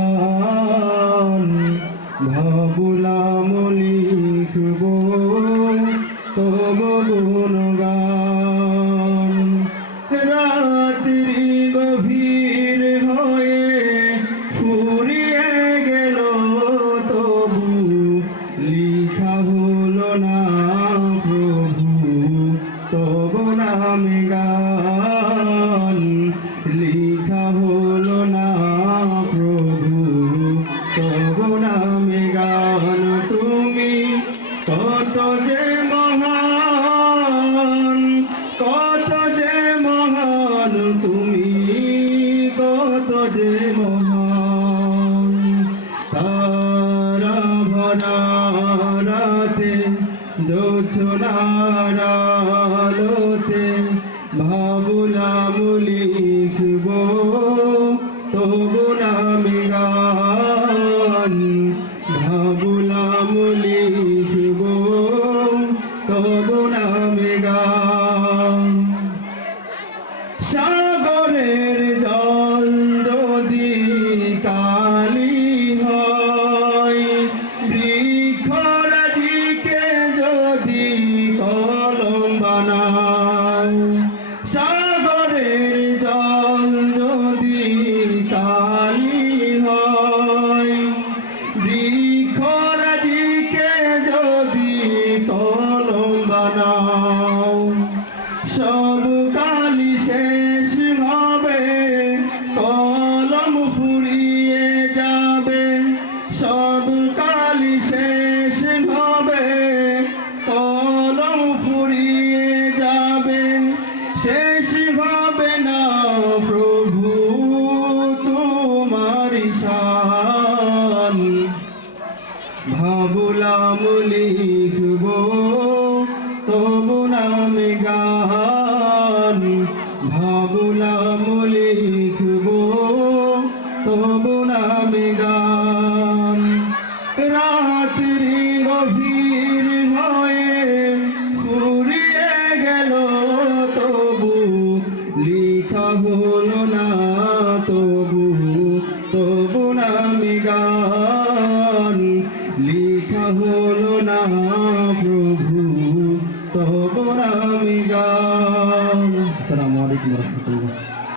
গান ভাবলাম লিখব তব গুণগান। রাত্রি গভীর হয়ে ফুরিয়ে গেল তবু লিখা হলো না প্রভু তব নামে গান। লিখা হলো না প্রভু তব নামে গান। তুমি কত যে মহান, কত যে মহান, তুমি কত যে মহান। তারা ভরা রাতে জোছনার আলোতে ভাবলাম লিখব তব নামে গান। ভাবলাম লিখব তব নামে গান। সাগরের জল যদি কালি হয়, বৃক্ষরাজিকে যদি কলম বানায়। সাগরের জল যদি কালি হয়, বৃক্ষরাজিকে যদি কলম বানাও। সব কালি শেষ হবে, কলম ফুরিয়ে যাবে। সব কালি শেষ হবে, কলম ফুরিয়ে যাবে। শেষ হবে না প্রভু তোমারি শান। ভাবলাম